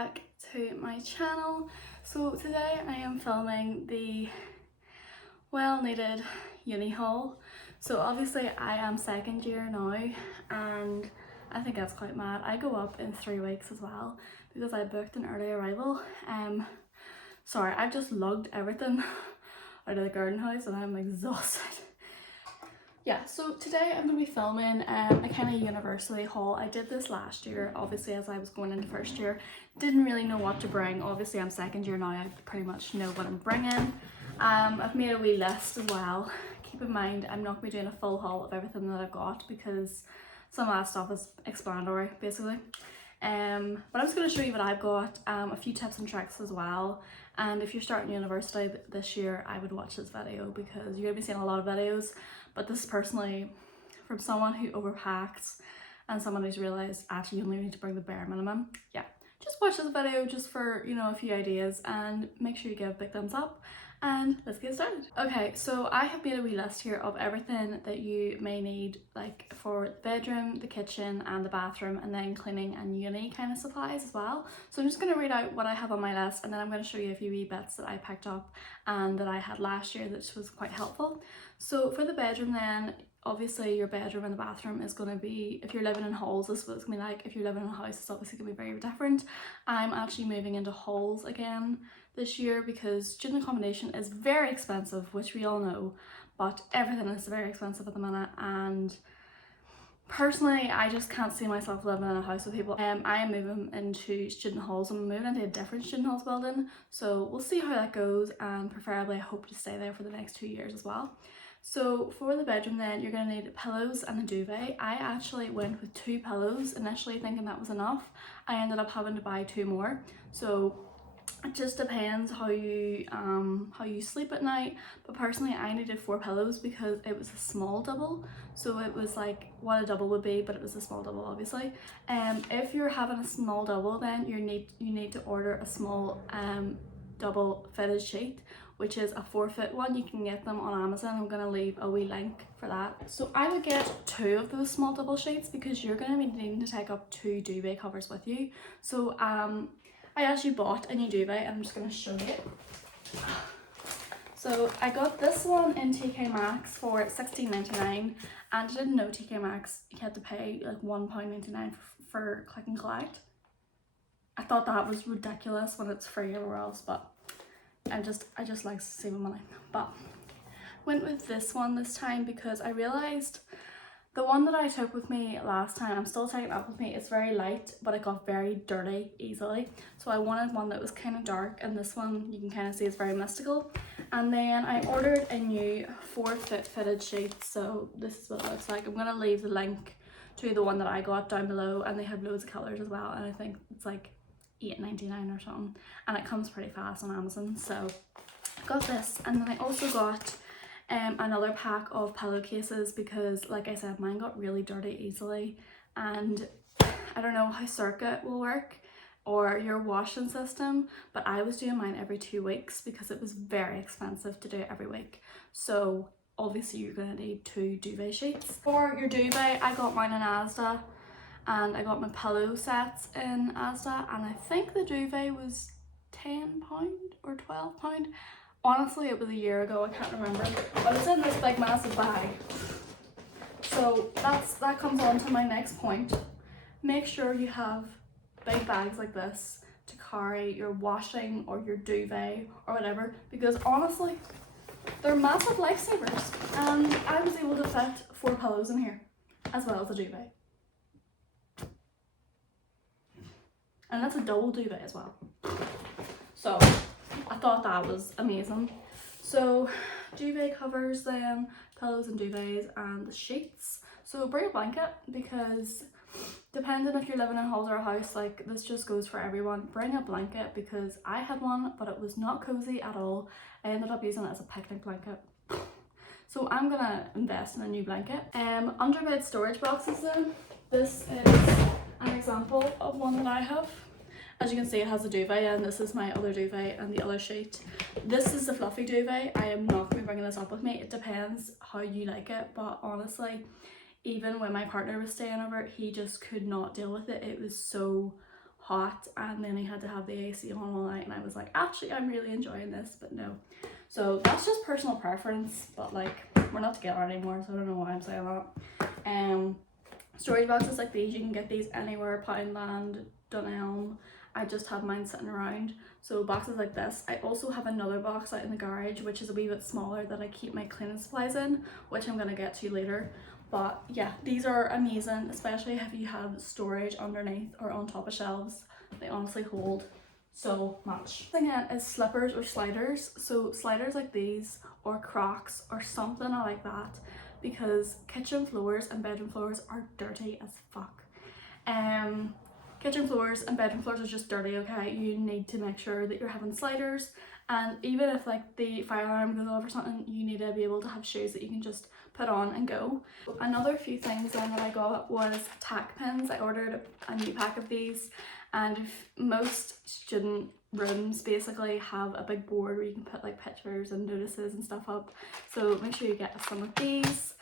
back to my channel. So today I am filming the well needed uni haul. So obviously I am second year now and I think that's quite mad. I go up in 3 weeks as well because I booked an early arrival. Sorry, I've just lugged everything out of the garden house and I'm exhausted. Yeah, so today I'm going to be filming a kind of university haul. I did this last year, obviously, as I was going into first year. Didn't really know what to bring. Obviously, I'm second year now. I pretty much know what I'm bringing. I've made a wee list as well. Keep in mind, I'm not going to be doing a full haul of everything that I've got because some of that stuff is explanatory, basically. But I'm just going to show you what I've got, a few tips and tricks as well. And if you're starting university this year, I would watch this video because you're going to be seeing a lot of videos. But this is personally from someone who overpacks and someone who's realised actually you only need to bring the bare minimum. Yeah, just watch this video just for, you know, a few ideas and make sure you give a big thumbs up and let's get started. Okay, so I have made a wee list here of everything that you may need, like for the bedroom, the kitchen and the bathroom, and then cleaning and uni kind of supplies as well. So I'm just going to read out what I have on my list and then I'm going to show you a few wee bits that I picked up and that I had last year that was quite helpful. So for the bedroom then, obviously your bedroom and the bathroom is going to be, if you're living in halls, this is what it's going to be like. If you're living in a house, it's obviously going to be very different. I'm actually moving into halls again this year because student accommodation is very expensive, which we all know, but everything is very expensive at the minute, and personally I just can't see myself living in a house with people. I am moving into student halls. I'm moving into a different student halls building, so we'll see how that goes, and preferably I hope to stay there for the next 2 years as well. So for the bedroom then, you're going to need pillows and a duvet. I actually went with 2 pillows initially thinking that was enough. I ended up having to buy 2 more. So it just depends how you sleep at night, but personally I needed 4 pillows because it was a small double, so it was like what a double would be, but it was a small double obviously. If you're having a small double, then you need to order a small double fitted sheet, which is a 4-foot one. You can get them on Amazon. I'm going to leave a wee link for that. So I would get 2 of those small double sheets because you're going to be needing to take up 2 duvet covers with you. So I actually bought a new duvet and I'm just going to show you. So I got this one in TK Maxx for $16.99, and I didn't know TK Maxx you had to pay like £1.99 for click and collect. I thought that was ridiculous when it's free everywhere else, but I just like saving money. But went with this one this time because I realized the one that I took with me last time, I'm still taking it up with me. It's very light, but it got very dirty easily. So I wanted one that was kind of dark, and this one you can kind of see is very mystical. And then I ordered a new 4-foot fitted sheet. So this is what it looks like. I'm going to leave the link to the one that I got down below, and they have loads of colours as well. And I think it's like $8.99 or something, and it comes pretty fast on Amazon. So I got this, and then I also got another pack of pillowcases because, like I said, mine got really dirty easily, and I don't know how Circuit will work or your washing system, but I was doing mine every 2 weeks because it was very expensive to do it every week. So obviously you're going to need 2 duvet sheets. For your duvet, I got mine in Asda, and I got my pillow sets in Asda, and I think the duvet was £10 or £12. Honestly, it was a year ago, I can't remember, but it's in this big massive bag. So that comes on to my next point. Make sure you have big bags like this to carry your washing or your duvet or whatever, because honestly they're massive lifesavers, and I was able to fit 4 pillows in here as well as a duvet. And that's a double duvet as well. So I thought that was amazing. So duvet covers then, pillows and duvets, and the sheets. So bring a blanket because depending if you're living in halls or a house, like this just goes for everyone. Bring a blanket because I had one, but it was not cozy at all. I ended up using it as a picnic blanket. So I'm gonna invest in a new blanket. Underbed storage boxes then. This is an example of one that I have. As you can see, it has a duvet, and this is my other duvet and the other sheet. This is the fluffy duvet. I am not going to be bringing this up with me. It depends how you like it, but honestly, even when my partner was staying over, he just could not deal with it. It was so hot, and then I had to have the AC on all night, and I was like, actually I'm really enjoying this, but no. So that's just personal preference, but like we're not together anymore, so I don't know why I'm saying that. Storage boxes like these, you can get these anywhere, Poundland, Dunelm. I just have mine sitting around. So boxes like this. I also have another box out in the garage which is a wee bit smaller that I keep my cleaning supplies in, which I'm gonna get to later. But yeah, these are amazing, especially if you have storage underneath or on top of shelves. They honestly hold so much. Thing is slippers or sliders. So sliders like these or Crocs or something like that, because kitchen floors and bedroom floors are dirty as fuck. Kitchen floors and bedroom floors are just dirty, okay? You need to make sure that you're having sliders, and even if like the fire alarm goes off or something, you need to be able to have shoes that you can just put on and go. Another few things then that I got was tack pins. I ordered a new pack of these, and most student rooms basically have a big board where you can put like pictures and notices and stuff up, so make sure you get some of these.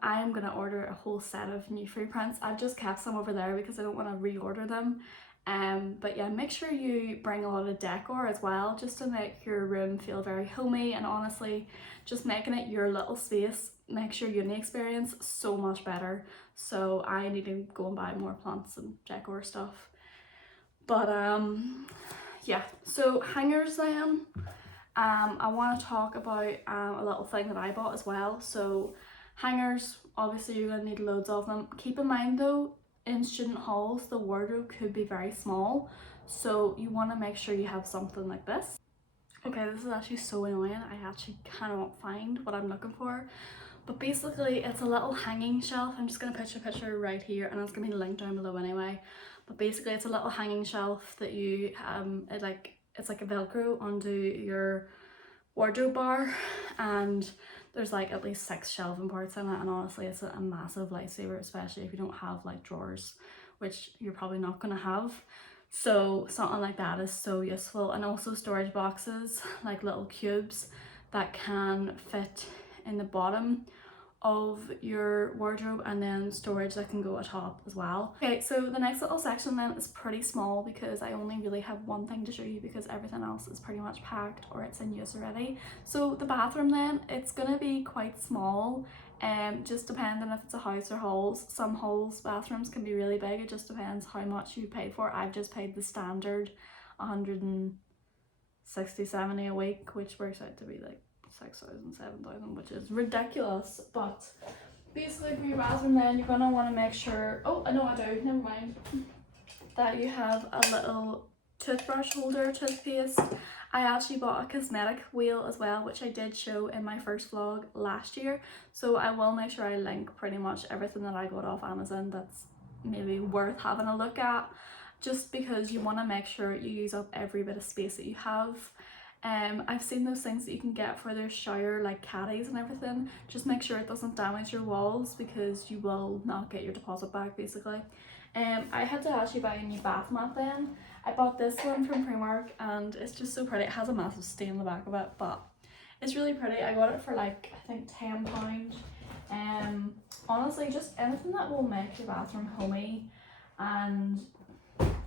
I'm gonna order a whole set of new free prints. I've just kept some over there because I don't want to reorder them. But yeah, make sure you bring a lot of decor as well, just to make your room feel very homey, and honestly just making it your little space makes your uni experience so much better. So I need to go and buy more plants and decor stuff. But yeah, so hangers then. I want to talk about a little thing that I bought as well. So hangers, obviously you're going to need loads of them. Keep in mind though, in student halls the wardrobe could be very small, so you want to make sure you have something like this. Okay, this is actually so annoying. I actually cannot find what I'm looking for, but basically it's a little hanging shelf. I'm just going to put a picture right here, and it's going to be linked down below anyway. But basically it's a little hanging shelf that you it's like a velcro onto your wardrobe bar, and there's like at least 6 shelving parts in it, and honestly it's a massive lifesaver, especially if you don't have like drawers, which you're probably not gonna have. So something like that is so useful. And also storage boxes, like little cubes that can fit in the bottom of your wardrobe, and then storage that can go atop as well. Okay, so the next little section then is pretty small because I only really have one thing to show you, because everything else is pretty much packed or it's in use already. So the bathroom then, it's gonna be quite small, just depending if it's a house or halls. Some halls bathrooms can be really big, it just depends how much you pay for. I've just paid the standard 160-70 a week, which works out to be like 6,000, 7,000, which is ridiculous. But basically for your bathroom then, you're gonna want to make sure, oh I know I do, never mind, that you have a little toothbrush holder, toothpaste. I actually bought a cosmetic wheel as well, which I did show in my first vlog last year, so I will make sure I link pretty much everything that I got off Amazon that's maybe worth having a look at, just because you want to make sure you use up every bit of space that you have. I've seen those things that you can get for their shower, like caddies and everything. Just make sure it doesn't damage your walls, because you will not get your deposit back basically. I had to actually buy a new bath mat then. I bought this one from Primark, and it's just so pretty. It has a massive stain on the back of it, but it's really pretty. I got it for like I think £10. Honestly, just anything that will make your bathroom homey and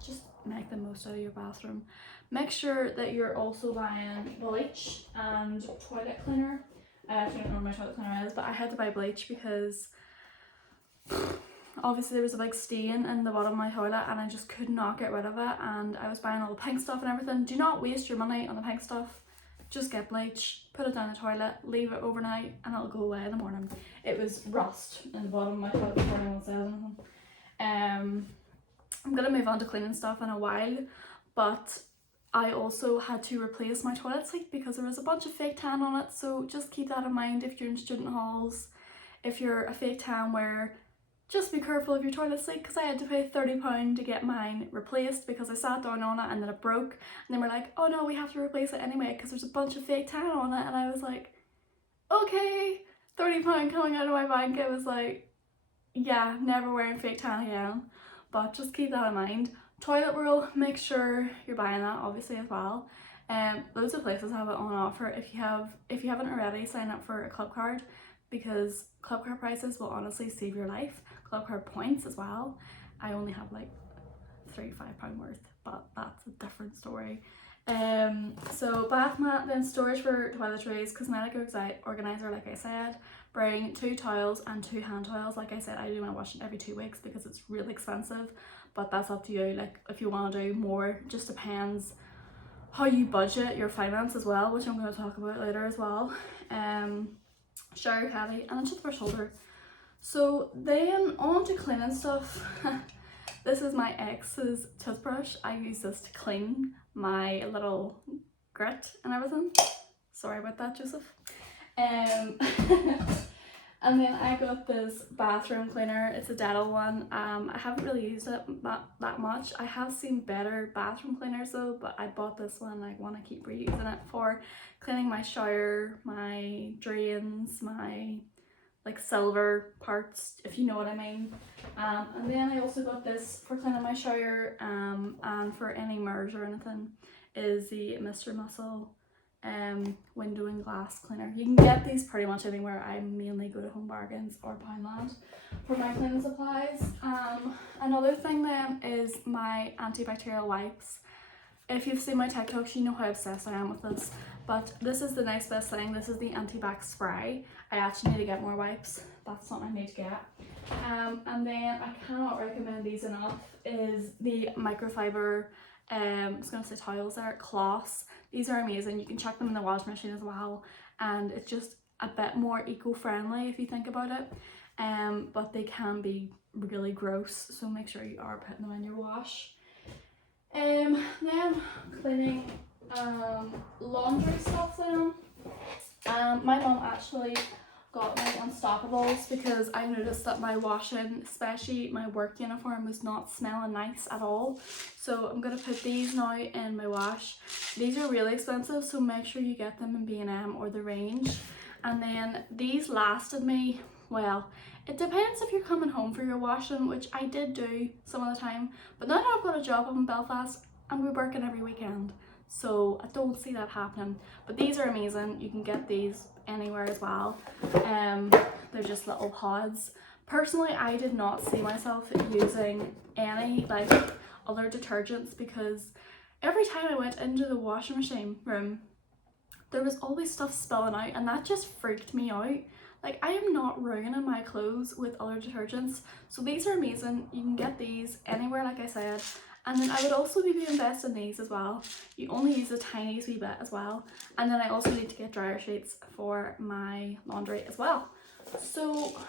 just make the most out of your bathroom. Make sure that you're also buying bleach and toilet cleaner. I don't know where my toilet cleaner is, but I had to buy bleach because obviously there was a big stain in the bottom of my toilet and I just could not get rid of it, and I was buying all the pink stuff and everything. Do not waste your money on the pink stuff. Just get bleach, put it down the toilet, leave it overnight, and it'll go away in the morning. It was rust in the bottom of my toilet before anyone says anything. I'm gonna move on to cleaning stuff in a while, but I also had to replace my toilet seat because there was a bunch of fake tan on it, so just keep that in mind if you're in student halls. If you're a fake tan wearer, just be careful of your toilet seat, because I had to pay £30 to get mine replaced because I sat down on it and then it broke, and they were like, oh no, we have to replace it anyway because there's a bunch of fake tan on it, and I was like, okay, £30 coming out of my bank. I was like, yeah, never wearing fake tan again. But just keep that in mind. Toilet roll, make sure you're buying that obviously as well. Loads of places have it on offer. If you haven't already, sign up for a club card, because club card prices will honestly save your life. Club card points as well. I only have like £5 worth, but that's a different story. So bath mat, then storage for toiletries, cosmetic organizer like I said, bring 2 towels and 2 hand towels. Like I said, I do my washing every 2 weeks because it's really expensive, but that's up to you. Like if you want to do more, just depends how you budget your finance as well, which I'm going to talk about later as well. Shower caddy and a toothbrush holder. So then on to cleaning stuff. This is my ex's toothbrush. I use this to clean my little grit and everything. Sorry about that, Joseph. And then I got this bathroom cleaner. It's a Dettol one. I haven't really used it that much. I have seen better bathroom cleaners though, but I bought this one. I want to keep reusing it for cleaning my shower, my drains, my like silver parts, if you know what I mean. And then I also got this for cleaning my shower, and for any mirrors or anything, is the Mr. Muscle window and glass cleaner. You can get these pretty much anywhere. I mainly go to Home Bargains or Poundland for my cleaning supplies. Another thing then is my antibacterial wipes. If you've seen my TikToks, you know how obsessed I am with this, but this is the next best thing. This is the anti-bac spray. I actually need to get more wipes. That's something I need to get. And then I cannot recommend these enough is the microfiber, I was going to say towels there, cloths. These are amazing. You can chuck them in the washing machine as well, and it's just a bit more eco-friendly if you think about it. But they can be really gross, so make sure you are putting them in your wash. Then cleaning laundry stuff then. My mum actually got me Unstoppables because I noticed that my washing, especially my work uniform, was not smelling nice at all. So I'm going to put these now in my wash. These are really expensive, so make sure you get them in B&M or The Range. And then these lasted me, well, it depends if you're coming home for your washing, which I did do some of the time, but now that I've got a job up in Belfast, I'm working every weekend, so I don't see that happening. But these are amazing. You can get these anywhere as well. They're just little pods. Personally, I did not see myself using any like other detergents because every time I went into the washing machine room, there was always stuff spilling out, and that just freaked me out. Like, I am not ruining my clothes with other detergents. So these are amazing. You can get these anywhere, like I said. And then I would also be investing in these as well. You only use a tiny wee bit as well. And then I also need to get dryer sheets for my laundry as well. So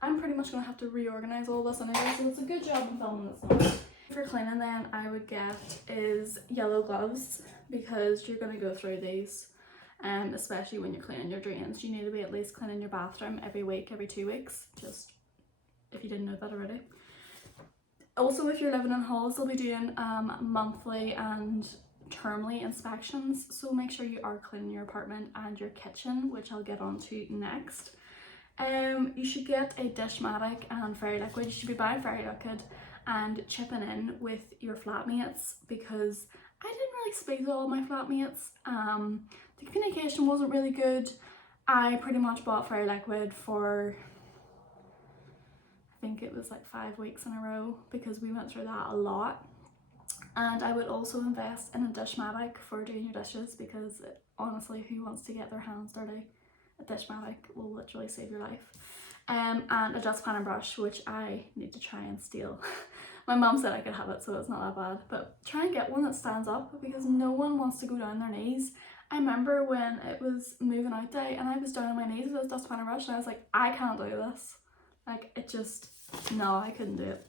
I'm pretty much going to have to reorganize all this anyway. So it's a good job in filming this one. For cleaning then, I would get is yellow gloves because you're going to go through these. Especially when you're cleaning your drains. You need to be at least cleaning your bathroom every week, every 2 weeks, just if you didn't know that already. Also, if you're living in halls, they'll be doing monthly and termly inspections, so make sure you are cleaning your apartment and your kitchen, which I'll get on to next. You should get a Dishmatic and Fairy Liquid. You should be buying Fairy Liquid and chipping in with your flatmates because I didn't really speak to all my flatmates. The communication wasn't really good. I pretty much bought Fairy Liquid for, I think it was like 5 weeks in a row because we went through that a lot. And I would also invest in a Dishmatic for doing your dishes because honestly, who wants to get their hands dirty? A Dishmatic will literally save your life. And a dustpan and brush, which I need to try and steal. My mum said I could have it, so it's not that bad. But try and get one that stands up because no one wants to go down their knees. I remember when it was moving out day and I was down on my knees with this dustpan and brush and I was like, I can't do this. Like, it just, no, I couldn't do it.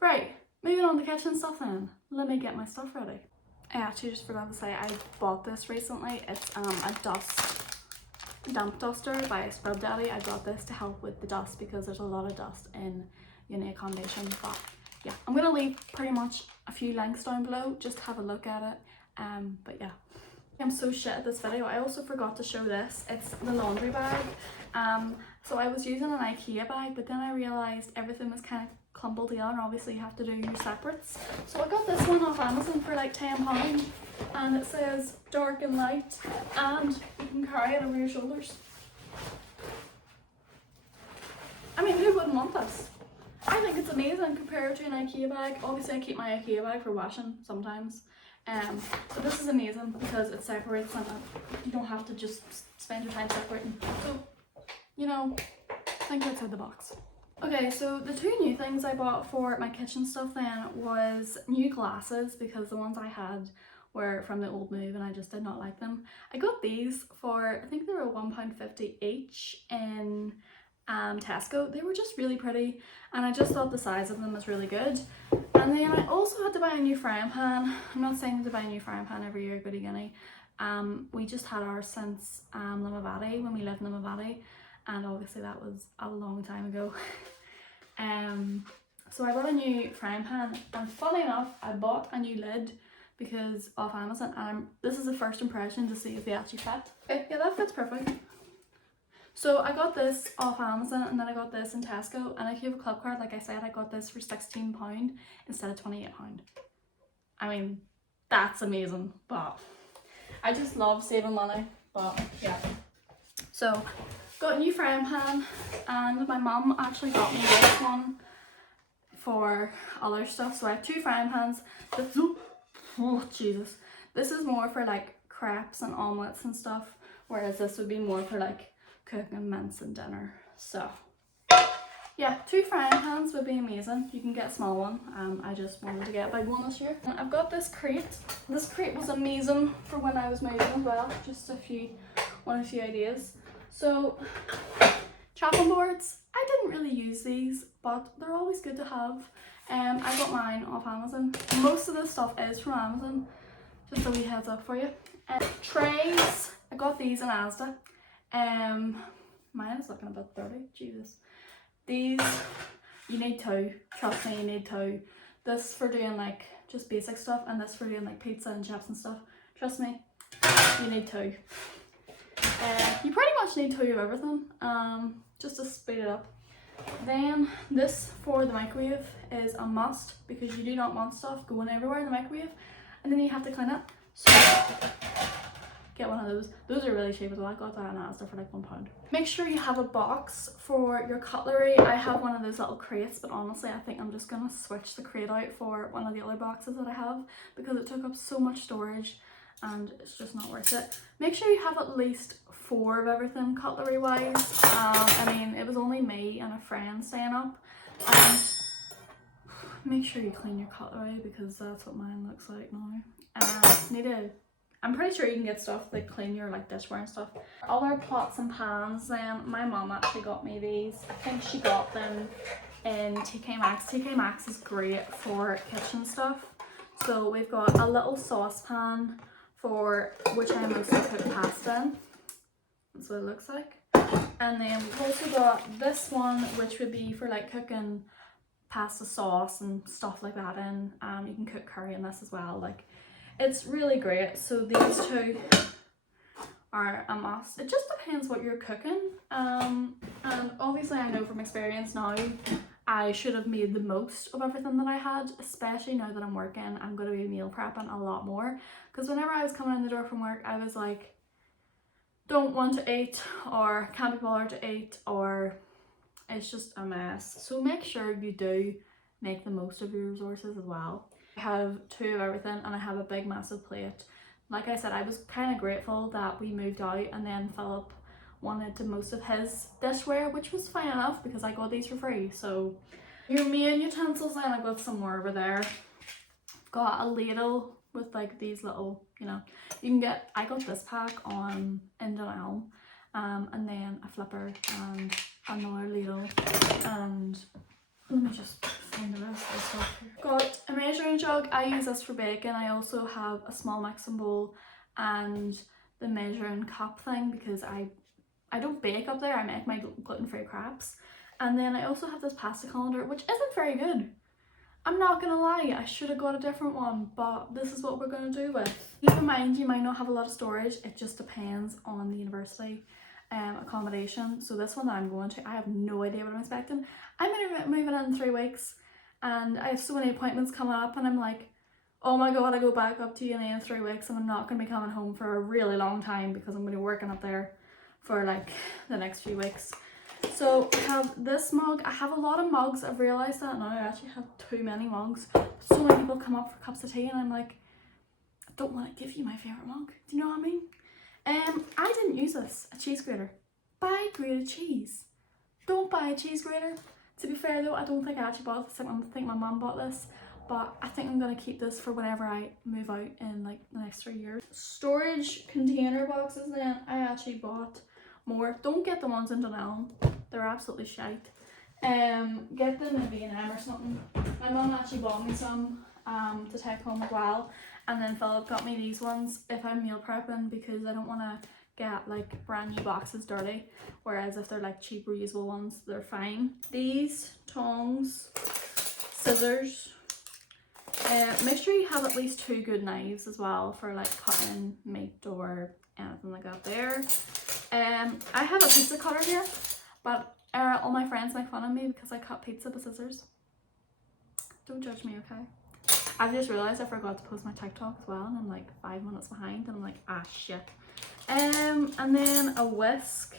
Right, moving on to kitchen stuff then. Let me get my stuff ready. I actually just forgot to say I bought this recently. It's a damp duster by Scrub Daddy. I got this to help with the dust because there's a lot of dust in uni accommodation. But yeah, I'm gonna leave pretty much a few links down below just to have a look at it. But yeah, I'm so shit at this video. I also forgot to show this. It's the laundry bag. So I was using an IKEA bag, but then I realized everything was kind of clumbled together. Obviously you have to do your separates. So I got this one off Amazon for like £10, and it says dark and light, and you can carry it over your shoulders. I mean, who wouldn't want this? I think it's amazing compared to an IKEA bag. Obviously I keep my IKEA bag for washing sometimes. But this is amazing because it separates and you don't have to just spend your time separating. So, you know, think outside the box. Okay, so the two new things I bought for my kitchen stuff then was new glasses, because the ones I had were from the old move and I just did not like them. I got these for, I think they were £1.50 each in Tesco. They were just really pretty and I just thought the size of them was really good. And then I also had to buy a new frying pan. I'm not saying to buy a new frying pan every year, goody guinea. We just had ours since Limavady, when we lived in Limavady, and obviously that was a long time ago. So I bought a new frying pan, and funny enough I bought a new lid because off Amazon, and this is the first impression to see if they actually fit. Okay, yeah, that fits perfect. So I got this off Amazon and then I got this in Tesco, and if you have a club card, like I said, I got this for £16 instead of £28. I mean, that's amazing, but I just love saving money, but yeah. So got a new frying pan, and my mum actually got me this one for other stuff. So I have two frying pans. Oh Jesus, this is more for like crepes and omelets and stuff, whereas this would be more for like cooking mince and dinner. So yeah, two frying pans would be amazing. You can get a small one. I just wanted to get a big one this year. And I've got this crate. This crate was amazing for when I was moving as well. Just a few ideas. So chopping boards. I didn't really use these, but they're always good to have. I got mine off Amazon. Most of this stuff is from Amazon. Just a wee heads up for you. Trays. I got these in Asda. Mine is looking about 30. Jesus. These, you need two. Trust me, you need two. This for doing like just basic stuff, and this for doing like pizza and chips and stuff. Trust me, you need two. You pretty much need two of everything, just to speed it up. Then this for the microwave is a must, because you do not want stuff going everywhere in the microwave, and then you have to clean it. So get one of those. Those are really cheap as well. I got that in Asda for like £1. Make sure you have a box for your cutlery. I have one of those little crates, but honestly I think I'm just gonna switch the crate out for one of the other boxes that I have, because it took up so much storage and it's just not worth it. Make sure you have at least 4 of everything cutlery wise. I mean, it was only me and a friend staying up, and make sure you clean your cutlery, because that's what mine looks like now. I'm pretty sure you can get stuff like clean your like dishware and stuff. Other pots and pans, then my mom actually got me these. I think she got them in TK Maxx. TK Maxx is great for kitchen stuff. So we've got a little saucepan for which I mostly cook pasta in. That's what it looks like. And then we've also got this one, which would be for like cooking pasta sauce and stuff like that in. You can cook curry in this as well. Like, it's really great. So these two are a must. It just depends what you're cooking. And obviously I know from experience now I should have made the most of everything that I had, especially now that I'm working. I'm going to be meal prepping a lot more, because whenever I was coming in the door from work, I was like, don't want to eat, or can't be bothered to eat, or it's just a mess. So make sure you do make the most of your resources as well. I have 2 of everything, and I have a big massive plate. Like I said, I was kind of grateful that we moved out, and then Philip wanted to most of his dishware, which was fine enough because I got these for free. So your main utensils, then I've got some more over there. Got a ladle with like these little, you know, you can get, I got this pack on Elm, and then a flipper and another ladle, and let me just find the rest of the stuff here. Got a measuring jug. I use this for baking. I also have a small mixing bowl and the measuring cup thing, because I don't bake up there, I make my gluten-free crepes. And then I also have this pasta colander, which isn't very good. I'm not gonna lie, I should have got a different one, but this is what we're gonna do with. Keep in mind, you might not have a lot of storage. It just depends on the university accommodation. So this one that I'm going to, I have no idea what I'm expecting. I'm moving in 3 weeks, and I have so many appointments coming up, and I'm like, oh my god, I go back up to uni in 3 weeks, and I'm not going to be coming home for a really long time, because I'm going to be working up there for like the next few weeks. So I have this mug. I have a lot of mugs. I've realised that now. I actually have too many mugs. So many people come up for cups of tea and I'm like, I don't want to give you my favourite mug. Do you know what I mean? I didn't use this, a cheese grater. Buy grated cheese. Don't buy a cheese grater. To be fair though, I don't think I actually bought this. I think my mum bought this. But I think I'm going to keep this for whenever I move out in like the next 3 years. Storage container boxes then. I actually bought more. Don't get the ones in Dunelm. They're absolutely shite. Get them in B&M or something. My mum actually bought me some to take home as well. And then Philip got me these ones if I'm meal prepping, because I don't want to get like brand new boxes dirty. Whereas if they're like cheap reusable ones, they're fine. These tongs, scissors. Make sure you have at least 2 good knives as well for like cutting meat or anything like that there. I have a pizza cutter here, but all my friends make fun of me because I cut pizza with scissors. Don't judge me, okay? I've just realised I forgot to post my TikTok as well and I'm like 5 minutes behind and I'm like, ah shit. And then a whisk.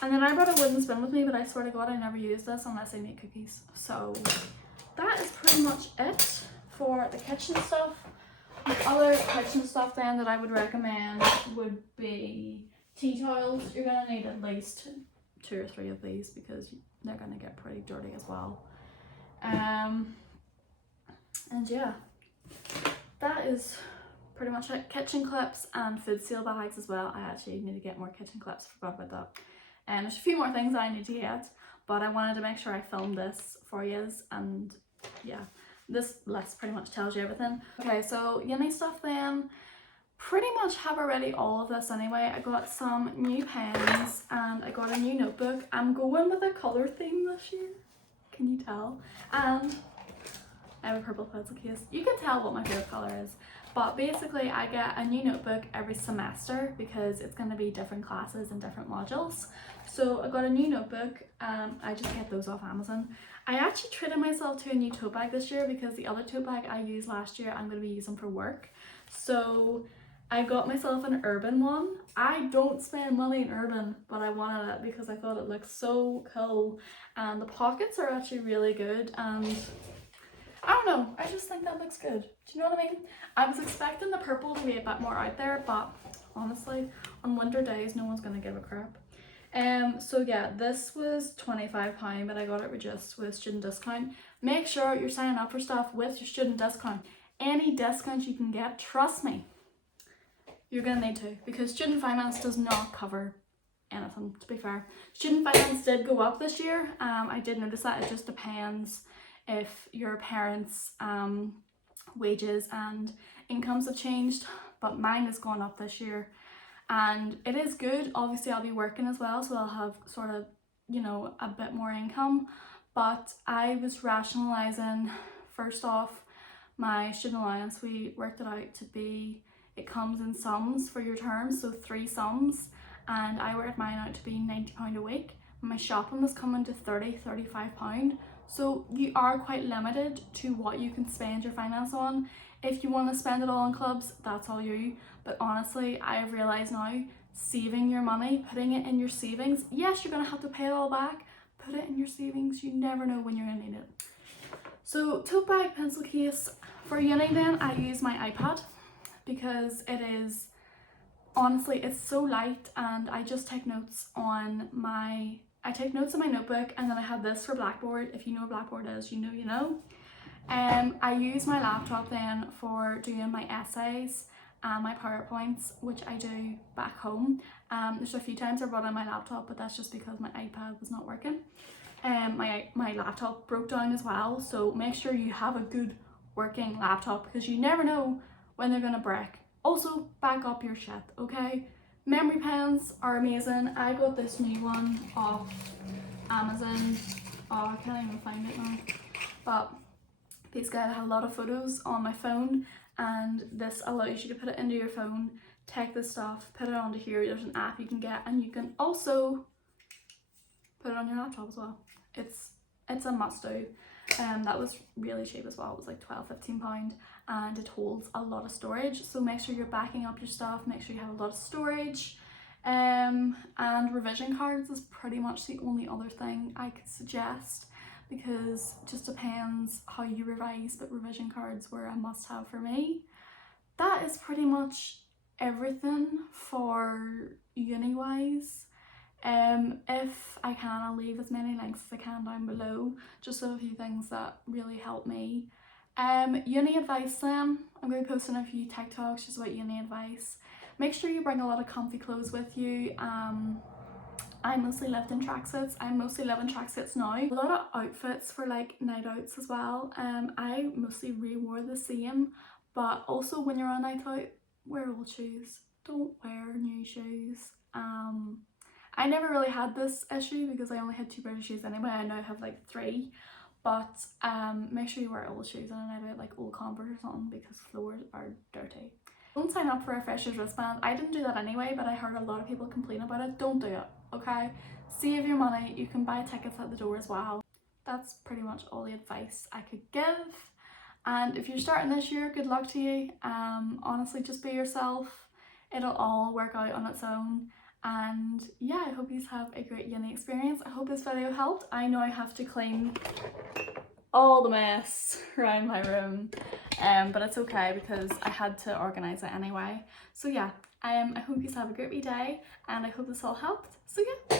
And then I brought a wooden spoon with me, but I swear to God I never use this unless I make cookies. So that is pretty much it for the kitchen stuff. The other kitchen stuff then that I would recommend would be tea towels. You're going to need at least 2 or 3 of these because they're going to get pretty dirty as well. And yeah, that is pretty much it. Kitchen clips and food seal bags as well. I actually need to get more kitchen clips, forgot about that. And there's a few more things that I need to get, but I wanted to make sure I filmed this for you, and yeah, this list pretty much tells you everything. Okay, so uni stuff then. Pretty much have already all of this anyway. I got some new pens and I got a new notebook. I'm going with a colour theme this year. Can you tell? And I have a purple pencil case. You can tell what my favourite colour is. But basically I get a new notebook every semester because it's going to be different classes and different modules. So I got a new notebook. I just get those off Amazon. I actually treated myself to a new tote bag this year because the other tote bag I used last year I'm going to be using for work. So I got myself an urban one. I don't spend money in urban, but I wanted it because I thought it looked so cool. And the pockets are actually really good, and I don't know, I just think that looks good. Do you know what I mean? I was expecting the purple to be a bit more out there, but honestly, on winter days, no one's gonna give a crap. So yeah, this was £25, but I got it reduced with student discount. Make sure you're signing up for stuff with your student discount. Any discount you can get, trust me, you're gonna need to, because student finance does not cover anything, to be fair. Student finance did go up this year. I did notice that. It just depends if your parents' wages and incomes have changed, but mine has gone up this year, and it is good. Obviously I'll be working as well, so I'll have sort of, you know, a bit more income, but I was rationalizing first off my student allowance. We worked it out to be, it comes in sums for your terms, so 3 sums, and I worked mine out to be £90 a week. My shopping was coming to £35. So you are quite limited to what you can spend your finance on. If you want to spend it all on clubs, that's all you. But honestly, I have realised now, saving your money, putting it in your savings. Yes, you're going to have to pay it all back. Put it in your savings. You never know when you're going to need it. So tote bag, pencil case. For uni then, I use my iPad because it is, honestly, it's so light, and I just take notes on my, I take notes in my notebook, and then I have this for Blackboard. If you know what Blackboard is, you know you know. I use my laptop then for doing my essays and my PowerPoints, which I do back home. There's a few times I brought in my laptop, but that's just because my iPad was not working. My laptop broke down as well, so make sure you have a good working laptop because you never know when they're gonna break. Also, back up your shit, okay? Memory pens are amazing. I got this new one off Amazon. Oh, I can't even find it now. But basically I have a lot of photos on my phone, and this allows you to put it into your phone, take this stuff, put it onto here. There's an app you can get, and you can also put it on your laptop as well. It's a must do. That was really cheap as well. It was like £12–15, and it holds a lot of storage, so make sure you're backing up your stuff, make sure you have a lot of storage. And revision cards is pretty much the only other thing I could suggest, because it just depends how you revise, but revision cards were a must have for me. That is pretty much everything for uni wise. If I can, I'll leave as many links as I can down below, just of a few things that really helped me. Uni advice then, I'm going to be posting a few TikToks just about uni advice. Make sure you bring a lot of comfy clothes with you. I mostly lived in tracksuits. I mostly live in tracksuits now. A lot of outfits for like night outs as well. I mostly re-wore the same, but also when you're on a night out, wear old shoes. Don't wear new shoes. I never really had this issue because I only had 2 pairs of shoes anyway. I now have like 3. But make sure you wear old shoes on a night out, like old Converse or something, because floors are dirty. Don't sign up for a Freshers wristband. I didn't do that anyway, but I heard a lot of people complain about it. Don't do it, okay? Save your money. You can buy tickets at the door as well. That's pretty much all the advice I could give. And if you're starting this year, good luck to you. Honestly, just be yourself. It'll all work out on its own. And yeah, I hope you have a great uni experience. I hope this video helped. I know I have to clean all the mess around my room, but it's okay because I had to organise it anyway. So yeah, I hope you have a great wee day, and I hope this all helped. So yeah.